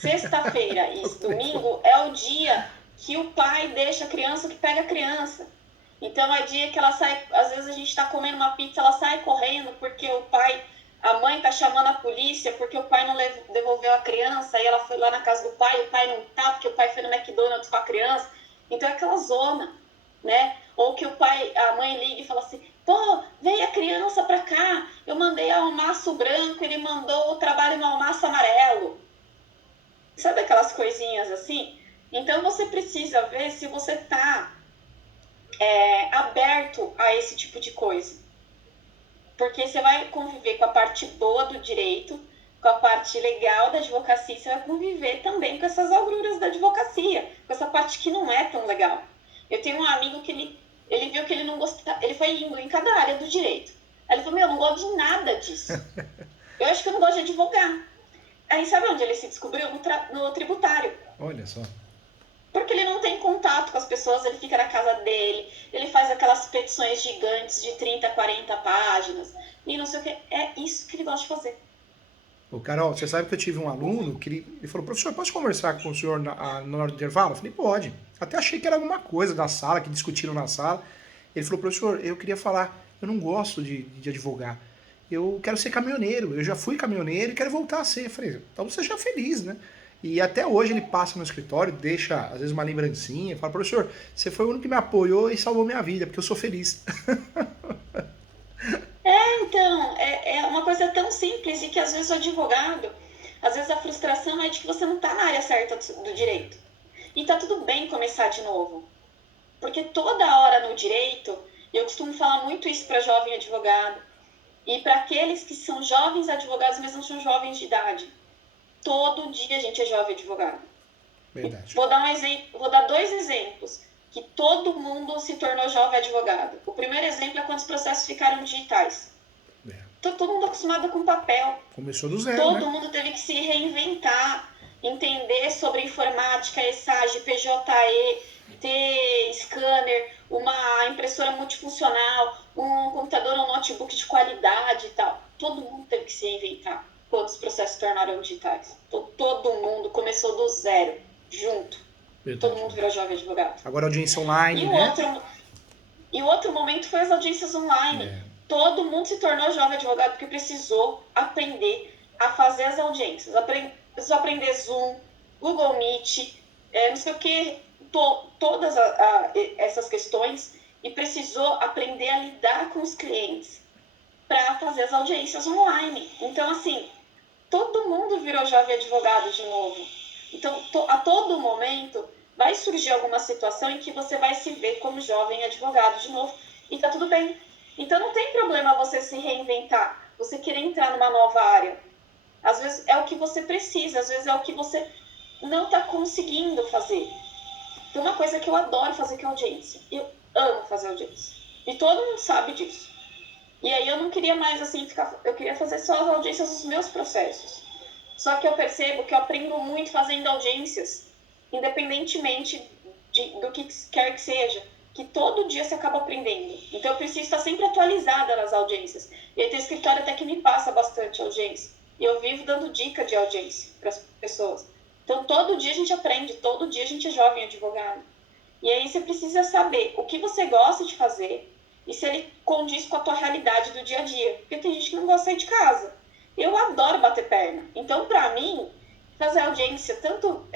Sexta-feira e domingo é o dia que o pai deixa a criança, que pega a criança. Então é dia que ela sai, às vezes a gente está comendo uma pizza, ela sai correndo porque a mãe está chamando a polícia porque o pai não devolveu a criança e ela foi lá na casa do pai, o pai não tá porque o pai foi no McDonald's com a criança. Então é aquela zona, né? Ou que a mãe liga e fala assim, pô, veio a criança pra cá, eu mandei almaço branco, ele mandou o trabalho no almaço amarelo. Sabe aquelas coisinhas assim? Então você precisa ver se você está aberto a esse tipo de coisa. Porque você vai conviver com a parte boa do direito, com a parte legal da advocacia, você vai conviver também com essas agruras da advocacia, com essa parte que não é tão legal. Eu tenho um amigo que ele viu que ele não gostava, ele foi indo em cada área do direito. Aí ele falou, eu não gosto de nada disso. Eu acho que eu não gosto de advogar. Aí sabe onde ele se descobriu? No tributário. Olha só. Porque ele não tem contato com as pessoas, ele fica na casa dele, ele faz aquelas petições gigantes de 30, 40 páginas, e não sei o que. É isso que ele gosta de fazer. Ô, Carol, você sabe que eu tive um aluno que ele falou, professor, posso conversar com o senhor na hora do intervalo? Eu falei, pode. Até achei que era alguma coisa da sala, que discutiram na sala. Ele falou, professor, eu queria falar, eu não gosto de advogar. Eu quero ser caminhoneiro, eu já fui caminhoneiro e quero voltar a ser. Eu falei, então você seja feliz, né? E até hoje ele passa no escritório, deixa às vezes uma lembrancinha, fala, professor, você foi o único que me apoiou e salvou minha vida, porque eu sou feliz. Então, é uma coisa tão simples e que às vezes o advogado, às vezes a frustração é de que você não está na área certa do direito. E tá tudo bem começar de novo. Porque toda hora no direito, eu costumo falar muito isso para jovem advogado, e para aqueles que são jovens advogados, mas não são jovens de idade. Todo dia a gente é jovem advogado. Verdade. Vou dar 2 exemplos que todo mundo se tornou jovem advogado. O primeiro exemplo é quando os processos ficaram digitais. Então, todo mundo acostumado com papel. Começou do zero, todo né? mundo teve que se reinventar, entender sobre informática, ESAGE, PJE, ter scanner, uma impressora multifuncional, um computador, um notebook de qualidade e tal. Todo mundo teve que se reinventar quando os processos se tornaram digitais. Então, todo mundo começou do zero, junto. Verdade. Todo mundo virou jovem advogado. Agora audiência online, né? E o outro momento foi as audiências online. Todo mundo se tornou jovem advogado porque precisou aprender a fazer as audiências. Precisou aprender Zoom, Google Meet, não sei o que, todas essas questões, e precisou aprender a lidar com os clientes para fazer as audiências online. Então, assim, todo mundo virou jovem advogado de novo. Então, a todo momento vai surgir alguma situação em que você vai se ver como jovem advogado de novo, e tá tudo bem. Então não tem problema você se reinventar, você querer entrar numa nova área. Às vezes é o que você precisa, às vezes é o que você não está conseguindo fazer. Tem uma coisa que eu adoro fazer, que é audiência. Eu amo fazer audiência. E todo mundo sabe disso. E aí eu não queria mais assim eu queria fazer só as audiências dos meus processos. Só que eu percebo que eu aprendo muito fazendo audiências, independentemente do que quer que seja, que todo dia você acaba aprendendo. Então eu preciso estar sempre atualizada nas audiências. E aí tem escritório até que me passa bastante audiência. e eu vivo dando dica de audiência para as pessoas. Então, todo dia a gente aprende, todo dia a gente é jovem advogado. E aí você precisa saber o que você gosta de fazer e se ele condiz com a tua realidade do dia a dia. Porque tem gente que não gosta de sair de casa. Eu adoro bater perna. Então, para mim, fazer audiência tanto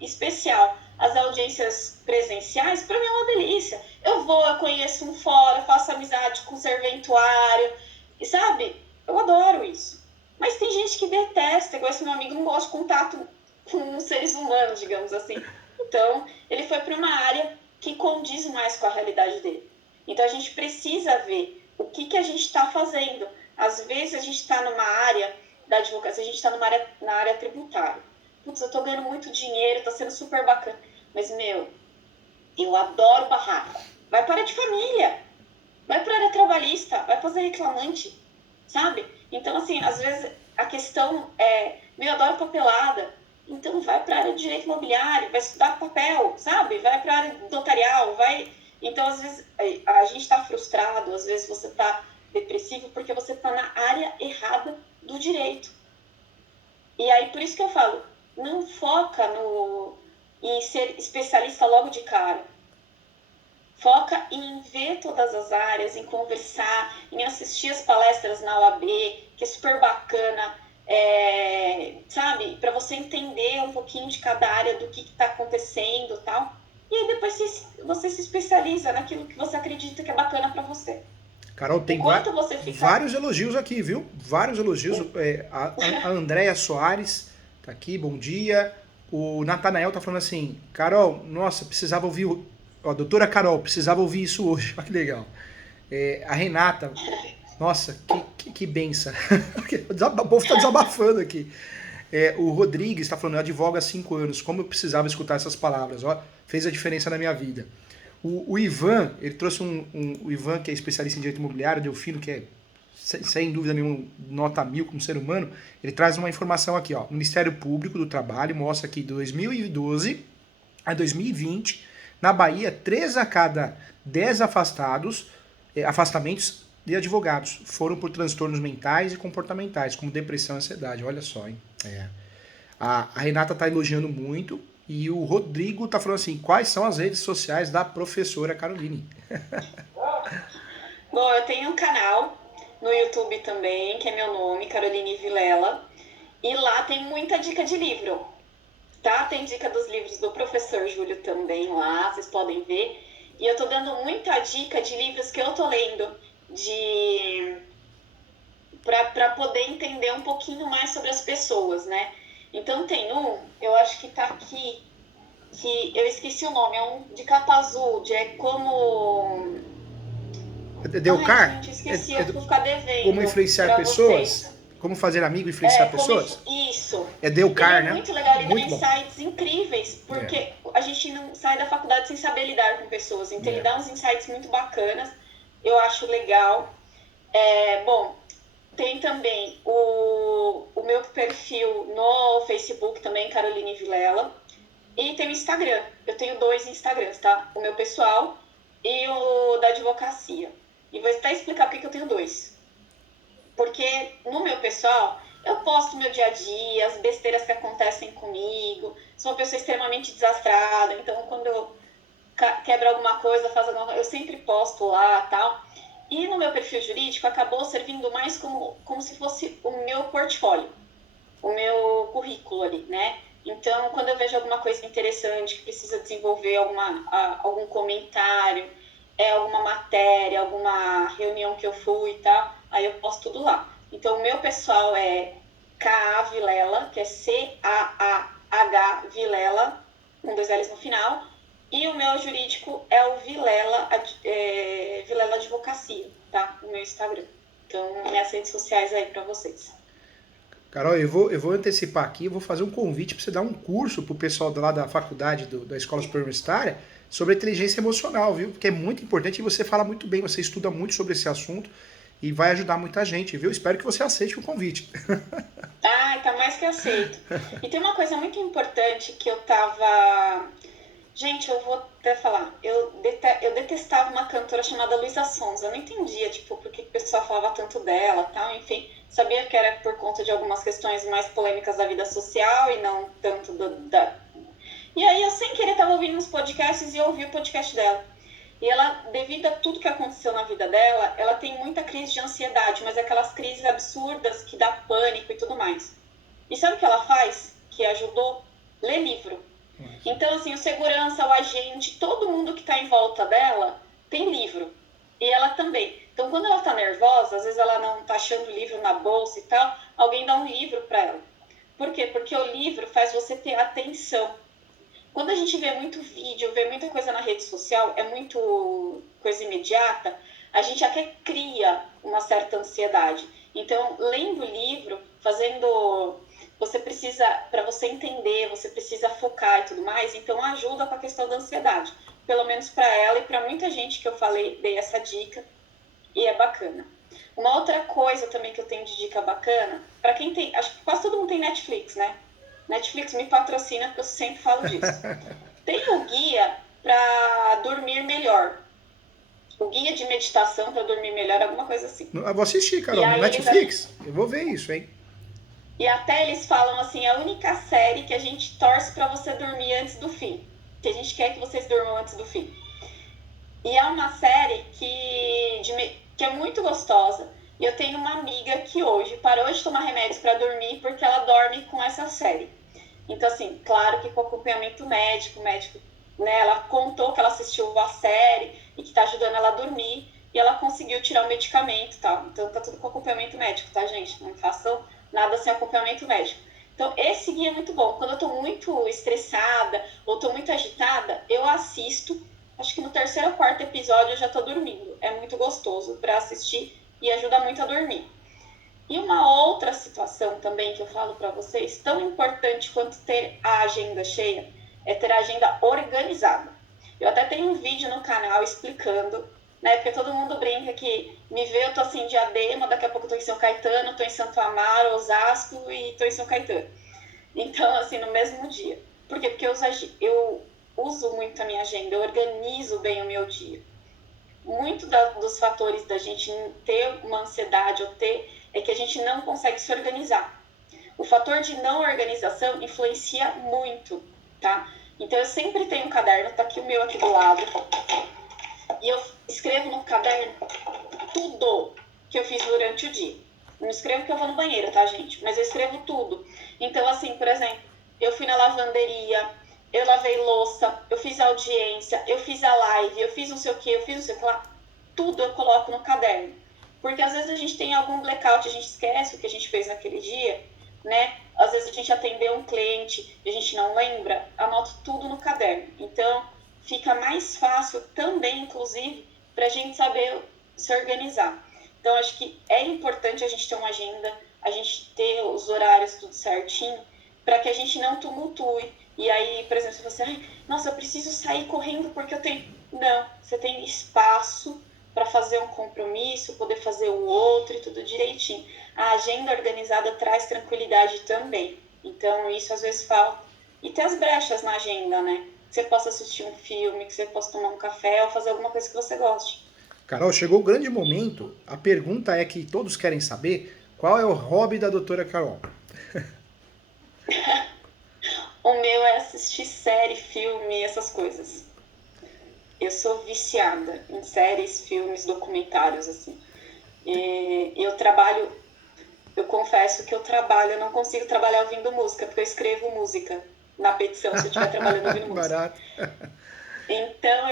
especial, as audiências presenciais, para mim é uma delícia. Eu conheço um fora, faço amizade com o serventuário, e sabe? Eu adoro isso. Mas tem gente que detesta, igual esse meu amigo, não gosta de contato com seres humanos, digamos assim. Então, ele foi para uma área que condiz mais com a realidade dele. Então, a gente precisa ver o que a gente está fazendo. Às vezes, a gente está numa área da advocacia, a gente está na área tributária. Putz, eu estou ganhando muito dinheiro, está sendo super bacana. Mas, eu adoro barraco. Vai para a área de família, vai para a área trabalhista, vai fazer reclamante, sabe? Então, assim, às vezes a questão é, eu adoro papelada, então vai para a área de direito imobiliário, vai estudar papel, sabe? Vai para a área notarial, vai... Então, às vezes, a gente está frustrado, às vezes você está depressivo porque você está na área errada do direito. E aí, por isso que eu falo, não foca em ser especialista logo de cara. Foca em ver todas as áreas, em conversar, em assistir as palestras na OAB, que é super bacana, sabe? Para você entender um pouquinho de cada área, do que está acontecendo e tal. E aí depois você se especializa naquilo que você acredita que é bacana para você. Carol, tem vários elogios aqui, viu? Vários elogios. A Andréia Soares tá aqui, bom dia. O Natanael tá falando assim, Carol, nossa, precisava ouvir... Ó, doutora Carol, precisava ouvir isso hoje. Olha que legal. A Renata, nossa, que benção. O povo tá desabafando aqui. O Rodrigues tá falando, eu advogo há 5 anos, como eu precisava escutar essas palavras. Ó, fez a diferença na minha vida. O Ivan, ele trouxe o Ivan, que é especialista em direito imobiliário, Delfino, que é, sem dúvida nenhuma, nota 1000 como ser humano. Ele traz uma informação aqui, ó. O Ministério Público do Trabalho mostra que de 2012 a 2020, na Bahia, 3 a cada 10 afastamentos de advogados foram por transtornos mentais e comportamentais, como depressão e ansiedade. Olha só, hein? A Renata está elogiando muito. E o Rodrigo tá falando assim, quais são as redes sociais da professora Caroline? Bom, eu tenho um canal no YouTube também, que é meu nome, Caroline Vilela. E lá tem muita dica de livro, tá? Tem dica dos livros do professor Júlio também lá, vocês podem ver. E eu tô dando muita dica de livros que eu tô lendo, para poder entender um pouquinho mais sobre as pessoas, né? Então tem eu acho que tá aqui, que eu esqueci o nome, é um de capa azul, como... Delcar? Ai, gente, esqueci, eu vou ficar devendo. Como influenciar pessoas? Vocês. Como fazer amigo e influenciar pessoas? Isso. É Delcar, né? É muito legal, ele muito dá insights incríveis, porque a gente não sai da faculdade sem saber lidar com pessoas, então ele dá uns insights muito bacanas, eu acho legal. Bom, tem também o meu perfil no Facebook também, Caroline Vilela. E tem o Instagram. Eu tenho 2 Instagrams, tá? O meu pessoal e o da advocacia. E vou até explicar por que eu tenho 2. Porque no meu pessoal, eu posto meu dia a dia, as besteiras que acontecem comigo. Sou uma pessoa extremamente desastrada. Então, quando eu quebro alguma coisa, faço alguma coisa, eu sempre posto lá e tal. E no meu perfil jurídico acabou servindo mais como se fosse o meu portfólio, o meu currículo ali, né? Então, quando eu vejo alguma coisa interessante que precisa desenvolver algum comentário, alguma matéria, alguma reunião que eu fui e tal, aí eu posto tudo lá. Então, o meu pessoal é K.A. Vilela, que é C-A-A-H Vilela, com 2 L's no final. E o meu jurídico é o Vilela Advocacia, tá? No meu Instagram. Então, minhas redes sociais aí pra vocês. Carol, eu vou antecipar aqui, eu vou fazer um convite para você dar um curso pro pessoal lá da faculdade da Escola Superior Universitária sobre inteligência emocional, viu? Porque é muito importante e você fala muito bem, você estuda muito sobre esse assunto e vai ajudar muita gente, viu? Espero que você aceite o convite. Tá mais que aceito. E tem uma coisa muito importante que eu tava Gente, eu vou até falar, eu detestava uma cantora chamada Luísa Sonza. Eu não entendia, tipo, por que o pessoal falava tanto dela, tal, enfim. Sabia que era por conta de algumas questões mais polêmicas da vida social e não tanto da... E aí eu sem querer tava ouvindo uns podcasts e eu ouvi o podcast dela. E ela, devido a tudo que aconteceu na vida dela, ela tem muita crise de ansiedade, mas aquelas crises absurdas que dá pânico e tudo mais. E sabe o que ela faz? Que ajudou? Ler livro. Então, assim, o segurança, o agente, todo mundo que está em volta dela tem livro. E ela também. Então, quando ela está nervosa, às vezes ela não está achando o livro na bolsa e tal, alguém dá um livro para ela. Por quê? Porque o livro faz você ter atenção. Quando a gente vê muito vídeo, vê muita coisa na rede social, é muito coisa imediata, a gente até cria uma certa ansiedade. Então, lendo o livro, fazendo... Você precisa, para você entender, você precisa focar e tudo mais, então ajuda com a questão da ansiedade. Pelo menos para ela e para muita gente que eu falei, dei essa dica e é bacana. Uma outra coisa também que eu tenho de dica bacana, para quem tem, acho que quase todo mundo tem Netflix, né? Netflix me patrocina porque eu sempre falo disso. Tem o guia para dormir melhor. O guia de meditação para dormir melhor, alguma coisa assim. Eu vou assistir, E Carol, no aí Netflix. Eu vou ver isso, hein? e até eles falam assim, a única série que a gente torce para você dormir antes do fim. Que a gente quer que vocês durmam antes do fim. E é uma série que é muito gostosa. E eu tenho uma amiga que hoje parou de tomar remédios para dormir porque ela dorme com essa série. Então, assim, claro que com acompanhamento médico, o médico, né, ela contou que ela assistiu a série e que tá ajudando ela a dormir e ela conseguiu tirar o medicamento e tal. Então, tá tudo com acompanhamento médico, tá, gente? Não façam nada sem acompanhamento médico. Então, esse guia é muito bom. Quando eu tô muito estressada ou tô muito agitada, eu assisto. Acho que no terceiro ou quarto episódio eu já tô dormindo. É muito gostoso para assistir e ajuda muito a dormir. E uma outra situação também que eu falo para vocês, tão importante quanto ter a agenda cheia, é ter a agenda organizada. Eu até tenho um vídeo no canal explicando, né? Porque todo mundo brinca que me vê, eu tô assim em Diadema, daqui a pouco eu tô em São Caetano, tô em Santo Amaro, Osasco e tô em São Caetano. Então, assim, no mesmo dia. Por quê? Porque eu uso muito a minha agenda, eu organizo bem o meu dia. Muito dos fatores da gente ter uma ansiedade ou ter é que a gente não consegue se organizar. O fator de não organização influencia muito, tá? Então eu sempre tenho um caderno, tá aqui o meu aqui do lado, e eu escrevo no caderno tudo que eu fiz durante o dia. Não escrevo que eu vou no banheiro, tá, gente? Mas eu escrevo tudo. Então, assim, por exemplo, eu fui na lavanderia, eu lavei louça, eu fiz audiência, eu fiz a live, eu fiz não sei o que, eu fiz não sei o que lá. Tudo eu coloco no caderno. Porque às vezes a gente tem algum blackout, a gente esquece o que a gente fez naquele dia, né? Às vezes a gente atendeu um cliente e a gente não lembra, anoto tudo no caderno. Então, fica mais fácil também, inclusive, para a gente saber se organizar. Então, acho que é importante a gente ter uma agenda, a gente ter os horários tudo certinho, para que a gente não tumultue. E aí, por exemplo, se você, nossa, eu preciso sair correndo porque eu tenho. Não, você tem espaço para fazer um compromisso, poder fazer o outro e tudo direitinho. A agenda organizada traz tranquilidade também. Então, isso às vezes falta. E ter as brechas na agenda, né? Que você possa assistir um filme, que você possa tomar um café ou fazer alguma coisa que você goste. Carol, chegou o grande momento. A pergunta é que todos querem saber: qual é o hobby da doutora Carol? O meu é assistir série, filme, essas coisas. Eu sou viciada em séries, filmes, documentários, assim. E eu confesso que eu não consigo trabalhar ouvindo música, porque eu escrevo música na petição se eu estiver trabalhando ouvindo música. Barato. Então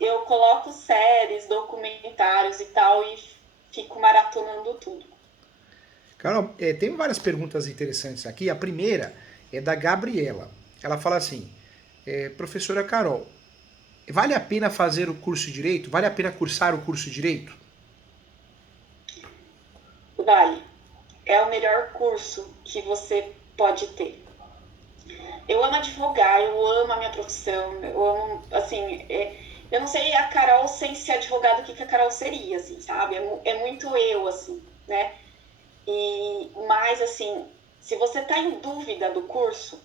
eu coloco séries, documentários e tal e fico maratonando tudo. Carol, tem várias perguntas interessantes aqui. A primeira é da Gabriela. Ela fala assim: professora Carol, vale a pena fazer o curso de Direito? Vale a pena cursar o curso de Direito? Vale. É o melhor curso que você pode ter. Eu amo advogar, eu amo a minha profissão, eu amo, assim, eu não sei a Carol sem ser advogada o que a Carol seria, assim, sabe? É muito eu, assim, né? Mas, assim, se você tá em dúvida do curso,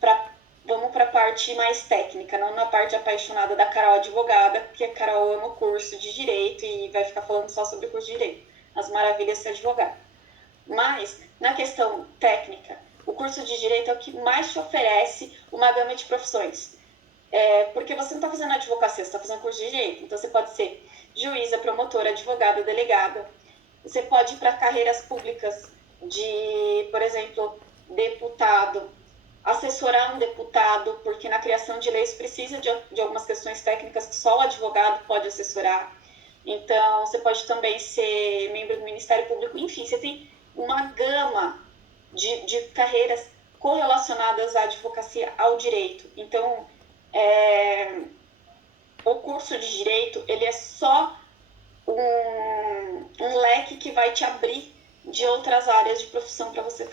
para vamos para a parte mais técnica, não na parte apaixonada da Carol advogada, porque a Carol ama o curso de Direito e vai ficar falando só sobre o curso de Direito, as maravilhas de ser advogada. Mas, na questão técnica, o curso de Direito é o que mais te oferece uma gama de profissões. Porque você não está fazendo advocacia, você está fazendo curso de Direito. Então, você pode ser juíza, promotora, advogada, delegada. Você pode ir para carreiras públicas de, por exemplo, deputado, assessorar um deputado, porque na criação de leis precisa de algumas questões técnicas que só o advogado pode assessorar. Então, você pode também ser membro do Ministério Público. Enfim, você tem uma gama de carreiras correlacionadas à advocacia, ao direito. Então, o curso de Direito, ele é só um leque que vai te abrir de outras áreas de profissão para você